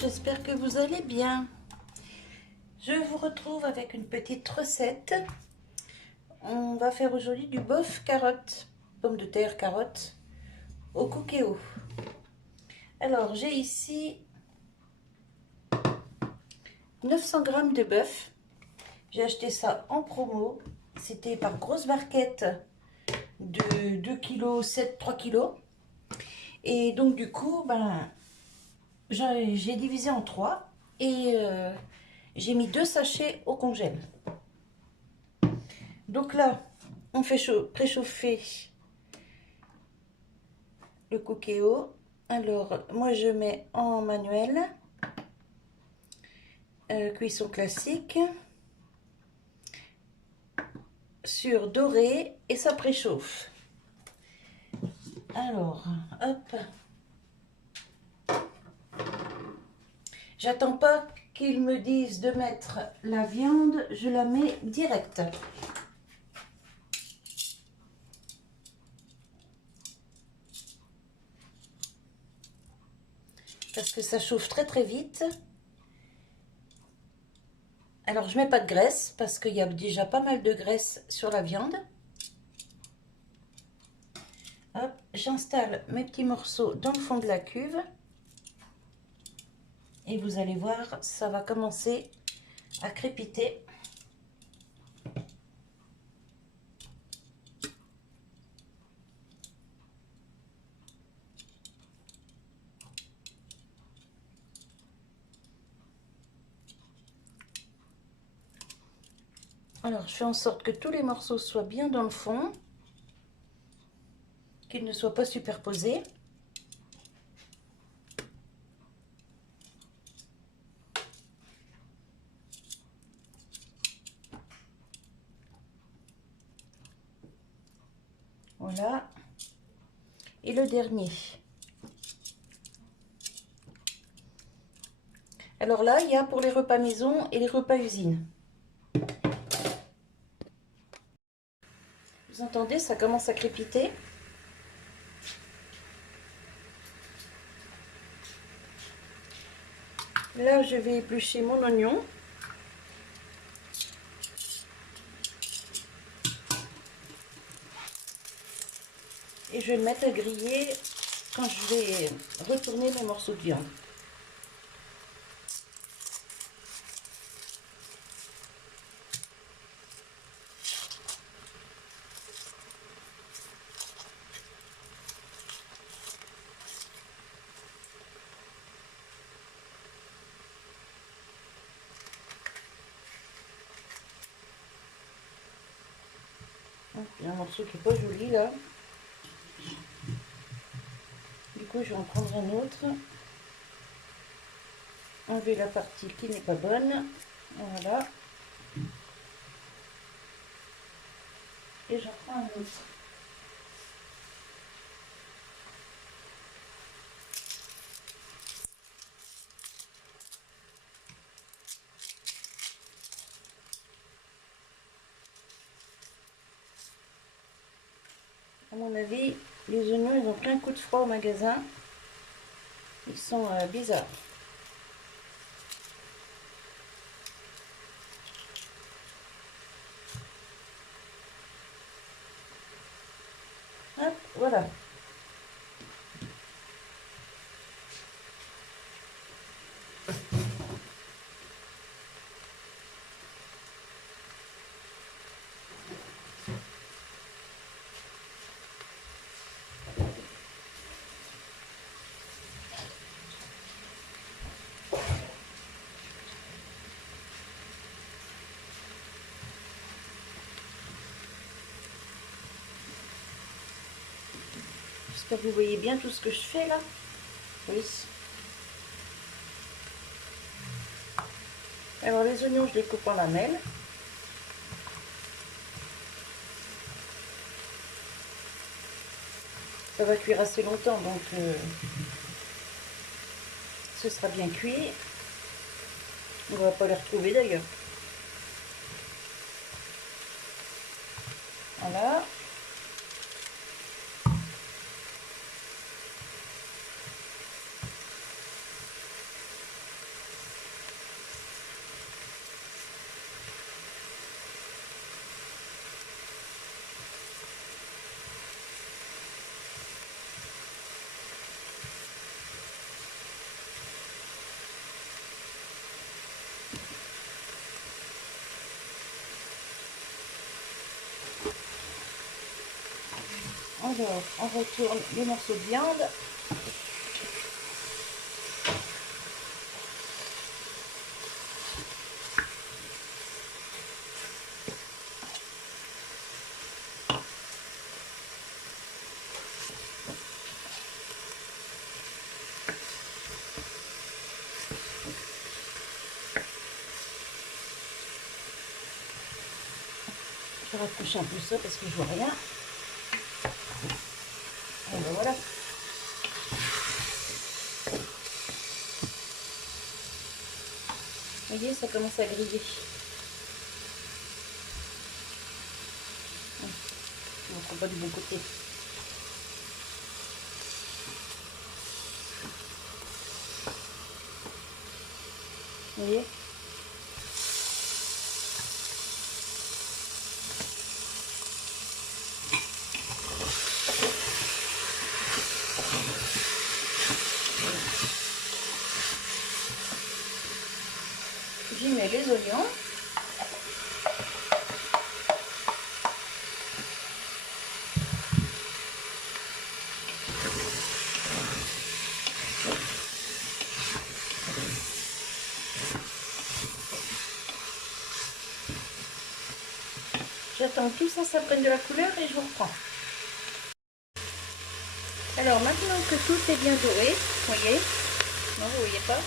j'espère que vous allez bien. Je vous retrouve avec une petite recette. On va faire aujourd'hui du bœuf carotte, pommes de terre, carottes, au cookéo. Alors, j'ai ici 900 g de bœuf. J'ai acheté ça en promo. C'était par grosse barquette de 2 kg, 7, 3 kg. Et donc, du coup, j'ai divisé en 3 et j'ai mis 2 sachets au congèle. Donc là, on fait préchauffer le cookéo. Alors, moi je mets en manuel, cuisson classique, sur doré et ça préchauffe. Alors, hop. J'attends pas qu'ils me disent de mettre la viande, je la mets direct. Parce que ça chauffe très très vite. Alors je mets pas de graisse parce qu'il y a déjà pas mal de graisse sur la viande. Hop, j'installe mes petits morceaux dans le fond de la cuve. Et vous allez voir, ça va commencer à crépiter. Alors, je fais en sorte que tous les morceaux soient bien dans le fond, qu'ils ne soient pas superposés. Voilà. Et le dernier. Alors là, il y a pour les repas maison et les repas usine. Vous entendez, ça commence à crépiter. Là, je vais éplucher mon oignon. Et je vais le mettre à griller quand je vais retourner mes morceaux de viande. Il y a un morceau qui n'est pas joli là. Du coup, je vais en prendre un autre. Enlever la partie qui n'est pas bonne. Voilà. Et j'en prends un autre. À mon avis, les oignons, ils ont pris un coup de froid au magasin. Ils sont bizarres. Hop, voilà. J'espère que vous voyez bien tout ce que je fais là. Oui. Alors les oignons, je les coupe en lamelles. Ça va cuire assez longtemps, donc ce sera bien cuit. On ne va pas les retrouver d'ailleurs. Voilà. Alors, on retourne les morceaux de viande. Je rapproche un peu ça parce que je vois rien. Et ben voilà. Vous voyez, ça commence à griller. Je ne montre pas du bon côté. Vous voyez? J'y mets les oignons. J'attends tout ça, ça prenne de la couleur et je vous reprends. Alors maintenant que tout est bien doré, vous voyez? Non, vous voyez pas?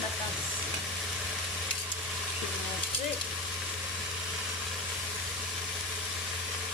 Ma pince. Je vais vous montrer.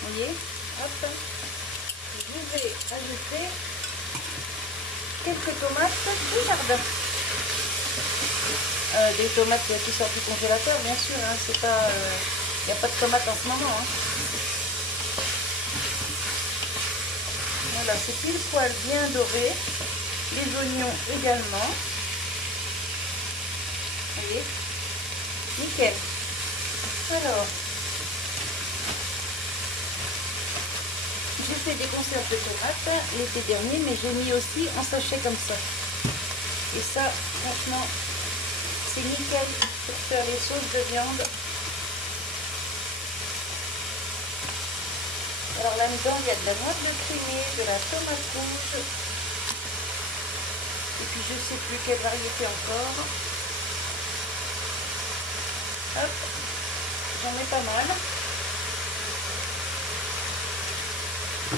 Vous voyez? Hop. Je vais ajouter quelques tomates du jardin. Des tomates qui sortent du congélateur, bien sûr. Hein, c'est pas, il n'y a pas de tomates en ce moment. Hein. Voilà, c'est pile poil bien doré. Les oignons également. Vous voyez? Nickel. Alors, j'ai fait des conserves de tomates l'été dernier, mais j'ai mis aussi en sachet comme ça. Et ça, franchement, c'est nickel pour faire les sauces de viande. Alors là-dedans, il y a de la noix de crémier, de la tomate rouge. Et puis je ne sais plus quelle variété encore. Hop, j'en ai pas mal. Je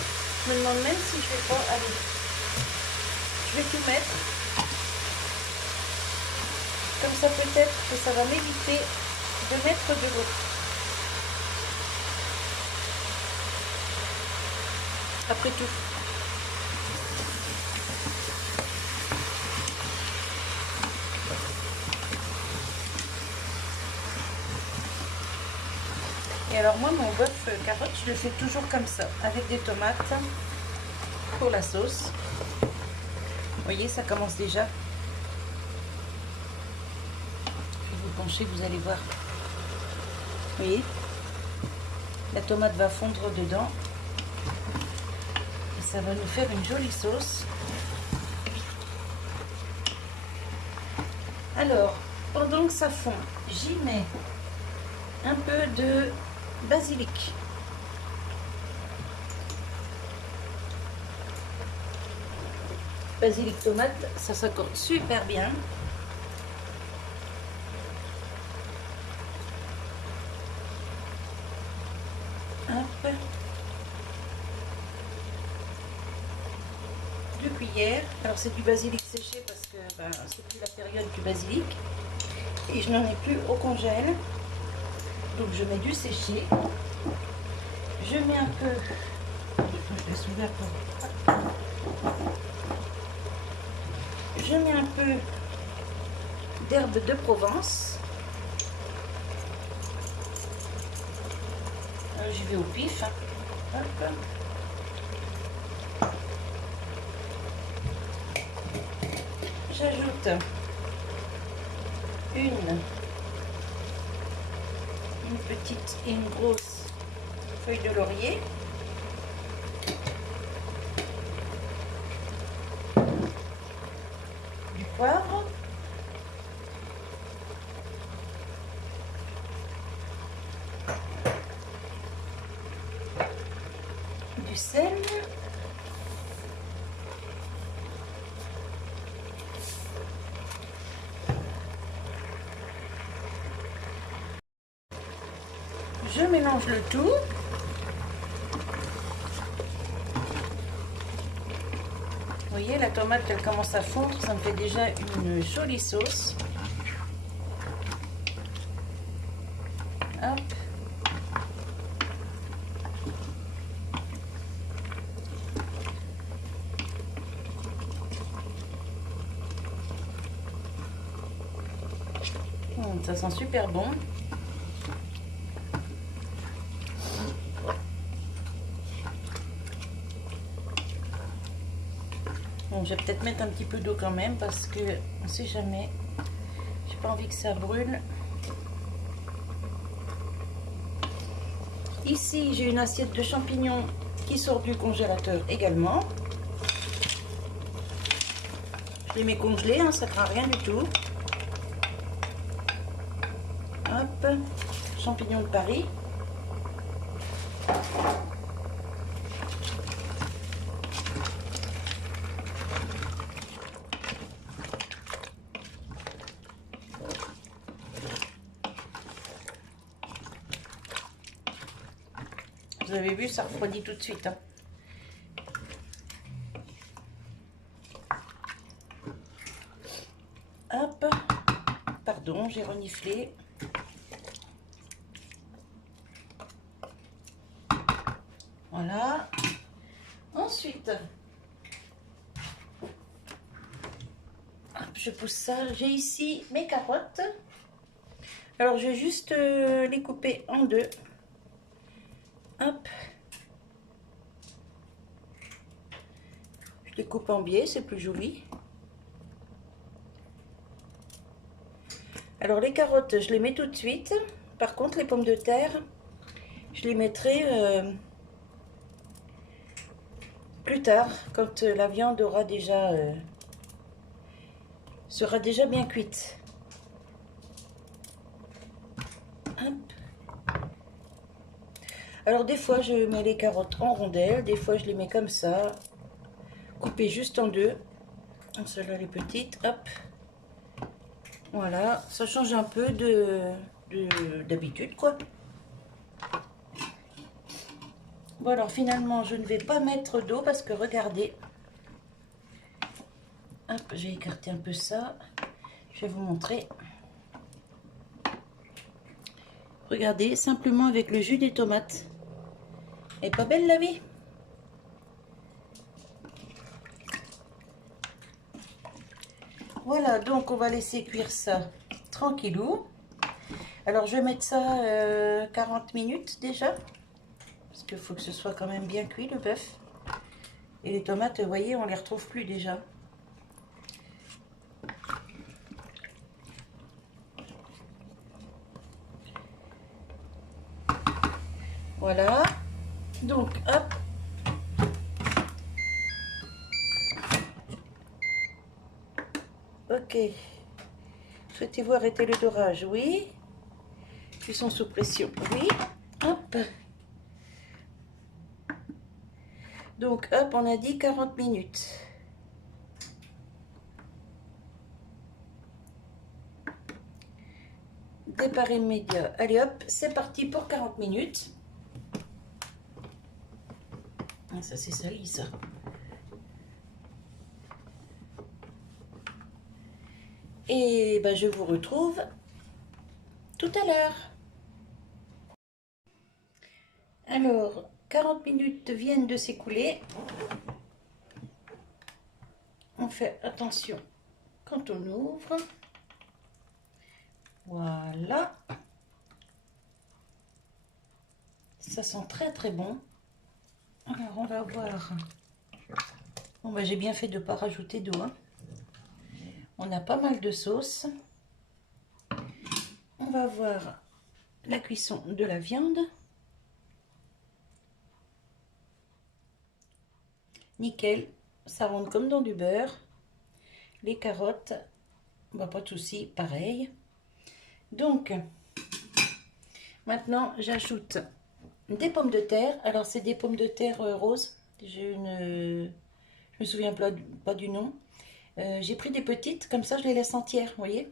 me demande même si je vais pas... Allez, je vais tout mettre. Comme ça peut-être que ça va m'éviter de mettre de l'eau. Après tout. Et alors moi mon bœuf carotte, je le fais toujours comme ça, avec des tomates pour la sauce. Vous voyez, ça commence déjà. Je vais vous pencher, vous allez voir. Vous voyez, la tomate va fondre dedans. Et ça va nous faire une jolie sauce. Alors, pendant que ça fond, j'y mets un peu de basilic. Basilic tomate, ça s'accorde super bien. Hop. 2 cuillères. Alors c'est du basilic séché parce que c'est plus la période du basilic. Et je n'en ai plus au congèle. Donc je mets du séché. Je mets un peu... Je laisse ouvert pour... Je mets un peu d'herbe de Provence. J'y vais au pif. Hop. J'ajoute une petite et une grosse feuille de laurier. Du poivre. du sel. Je mélange le tout. Vous voyez, la tomate, elle commence à fondre. Ça me fait déjà une jolie sauce. Hop. Ça sent super bon. Bon, je vais peut-être mettre un petit peu d'eau quand même parce que on sait jamais. J'ai pas envie que ça brûle. Ici, j'ai une assiette de champignons qui sort du congélateur également. Je les mets congelés, hein, ça ne craint rien du tout. Hop, champignons de Paris. Vous avez vu, ça refroidit tout de suite. Hein. Hop, pardon, j'ai reniflé. Voilà. Ensuite, hop, je pousse ça. J'ai ici mes carottes. Alors, je vais juste les couper en deux. Hop. Je les coupe en biais, c'est plus joli. Alors, les carottes, je les mets tout de suite. Par contre, les pommes de terre, je les mettrai plus tard, quand la viande aura déjà, sera déjà bien cuite. Hop. Alors des fois je mets les carottes en rondelles, des fois je les mets comme ça, coupées juste en deux. Celle-là elle est petite, hop. Voilà, ça change un peu d'habitude quoi. Bon alors finalement je ne vais pas mettre d'eau parce que regardez. Hop, je vais écarter un peu ça. Je vais vous montrer. Regardez, simplement avec le jus des tomates. Elle est pas belle la vie? Voilà, donc on va laisser cuire ça tranquillou. Alors je vais mettre ça 40 minutes déjà. Parce qu'il faut que ce soit quand même bien cuit le bœuf. Et les tomates, vous voyez, on les retrouve plus déjà. Voilà. Donc, hop. Ok. Souhaitez-vous arrêter le dorage? Oui. Cuisson sous pression? Oui. Hop. Donc, hop, on a dit 40 minutes. Départ immédiat. Allez, hop, c'est parti pour 40 minutes. Ah, ça, c'est sali, ça. Et ben, je vous retrouve tout à l'heure. Alors, 40 minutes viennent de s'écouler. On fait attention quand on ouvre. Voilà. Ça sent très très bon. Alors, on va voir. Bon, ben, j'ai bien fait de ne pas rajouter d'eau. Hein. On a pas mal de sauce. On va voir la cuisson de la viande. Nickel, ça rentre comme dans du beurre. Les carottes, bah, pas de souci, pareil. Donc, maintenant j'ajoute des pommes de terre. Alors c'est des pommes de terre roses. J'ai une... je me souviens pas du nom. J'ai pris des petites, comme ça je les laisse entières, vous voyez.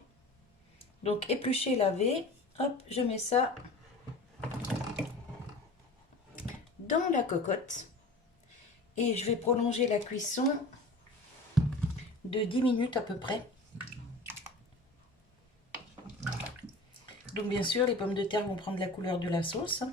Donc éplucher, laver. Hop, je mets ça dans la cocotte. Et je vais prolonger la cuisson de 10 minutes à peu près. Donc bien sûr, les pommes de terre vont prendre la couleur de la sauce.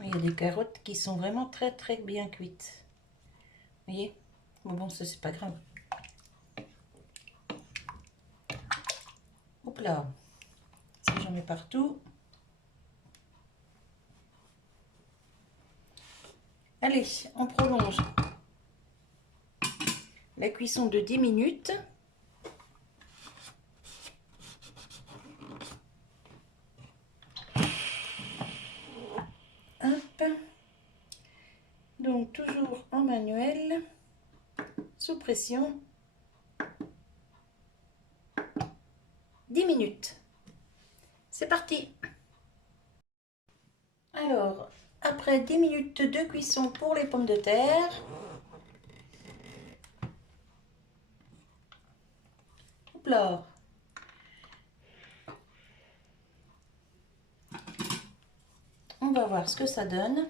Il y a des carottes qui sont vraiment très bien cuites. Vous voyez? Bon, ça c'est pas grave. Hop là. Ça j'en mets partout. Allez, on prolonge la cuisson de 10 minutes. Hop. Donc toujours en manuel, sous pression. 10 minutes. C'est parti. Alors, après 10 minutes de cuisson pour les pommes de terre, hop là. On va voir ce que ça donne.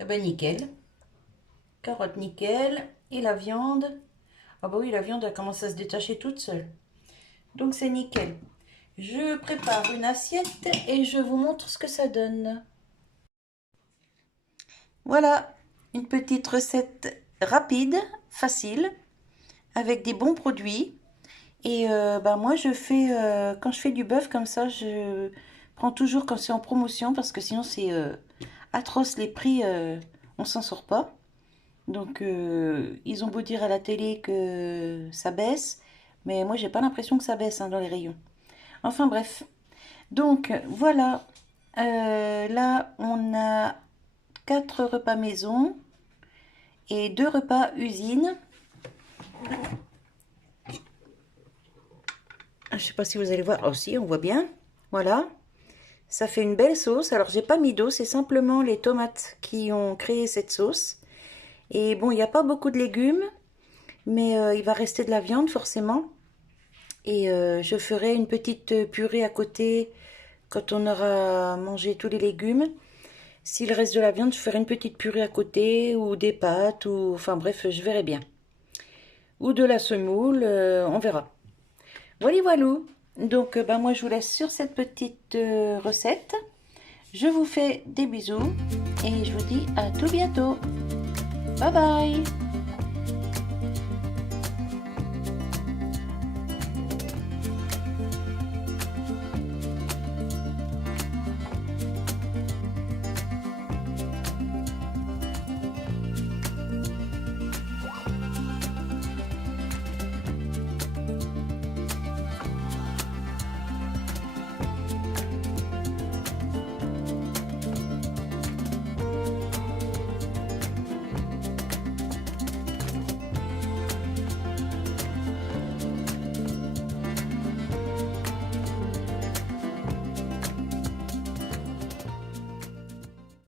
Eh ben nickel. Carotte nickel. Et la viande. Ah bah oui, la viande a commencé à se détacher toute seule. Donc c'est nickel. Je prépare une assiette et je vous montre ce que ça donne. Voilà, une petite recette rapide, facile, avec des bons produits. Et moi je fais, quand je fais du bœuf comme ça, je prends toujours quand c'est en promotion parce que sinon c'est atroce les prix, on s'en sort pas. Donc ils ont beau dire à la télé que ça baisse, mais moi j'ai pas l'impression que ça baisse dans les rayons. Enfin bref, donc voilà, là on a 4 repas maison et 2 repas usine. Je sais pas si vous allez voir, oh si on voit bien, voilà. Ça fait une belle sauce. Alors j'ai pas mis d'eau, c'est simplement les tomates qui ont créé cette sauce. Et bon, il n'y a pas beaucoup de légumes, mais il va rester de la viande forcément. Et je ferai une petite purée à côté quand on aura mangé tous les légumes. S'il reste de la viande, je ferai une petite purée à côté ou des pâtes ou enfin bref, je verrai bien. Ou de la semoule, on verra. Voilà, voilà. Donc moi je vous laisse sur cette petite recette. Je vous fais des bisous et je vous dis à tout bientôt. Bye bye.